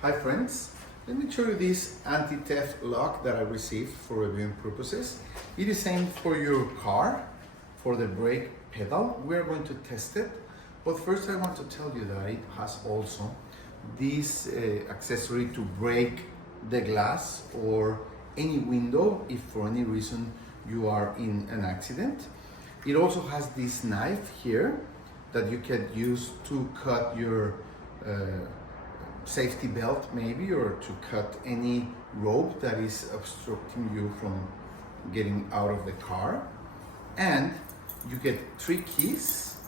Hi friends, let me show you this anti-theft lock that I received for reviewing purposes. It is aimed for your car, for the brake pedal. We're going to test it, but first I want to tell you that it has also this accessory to break the glass or any window if for any reason you are in an accident. It also has this knife here that you can use to cut your safety belt maybe, or to cut any rope that is obstructing you from getting out of the car. And you get 3 keys,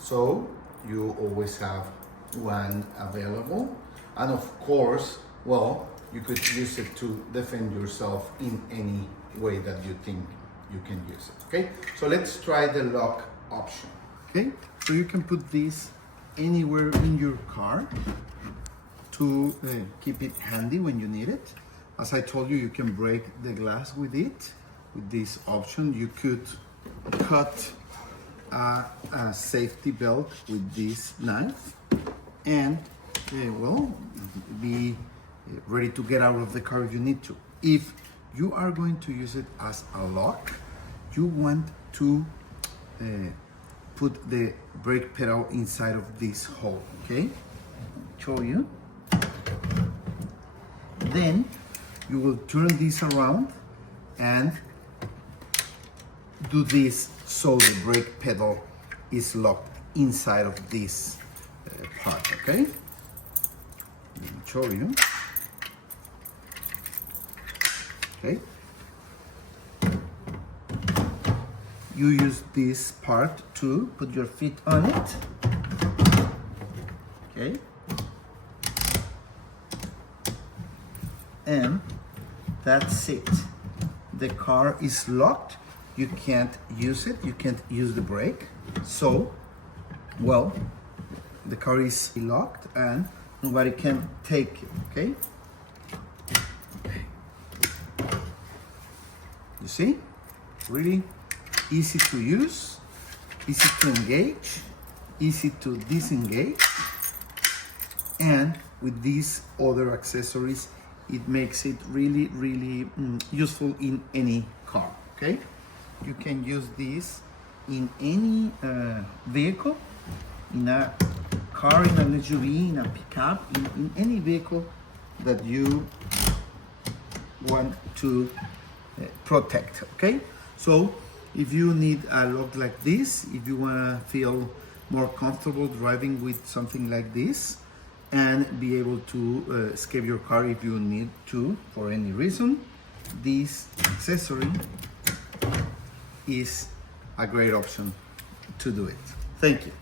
so you always have one available. And of course, well, you could use it to defend yourself in any way that you think you can use it. Okay, so let's try the lock option. Okay, so you can put this anywhere in your car to keep it handy when you need it. As I told you, you can break the glass with it. With this option, you could cut a safety belt with this knife and well, be ready to get out of the car if you need to. If you are going to use it as a lock, you want to put the brake pedal inside of this hole, okay? Show you. Then you will turn this around and do this so the brake pedal is locked inside of this part, okay? Let me show you. Okay. You use this part to put your feet on it. Okay. And that's it. The car is locked. You can't use it. You can't use the brake. So, well, the car is locked and nobody can take it, okay? You see? Really easy to use, easy to engage, easy to disengage. And with these other accessories, it makes it really, really useful in any car, okay? You can use this in any vehicle, in a car, in an SUV, in a pickup, in any vehicle that you want to protect, okay? So if you need a lock like this, if you want to feel more comfortable driving with something like this and be able to escape your car if you need to for any reason, this accessory is a great option to do it. Thank you.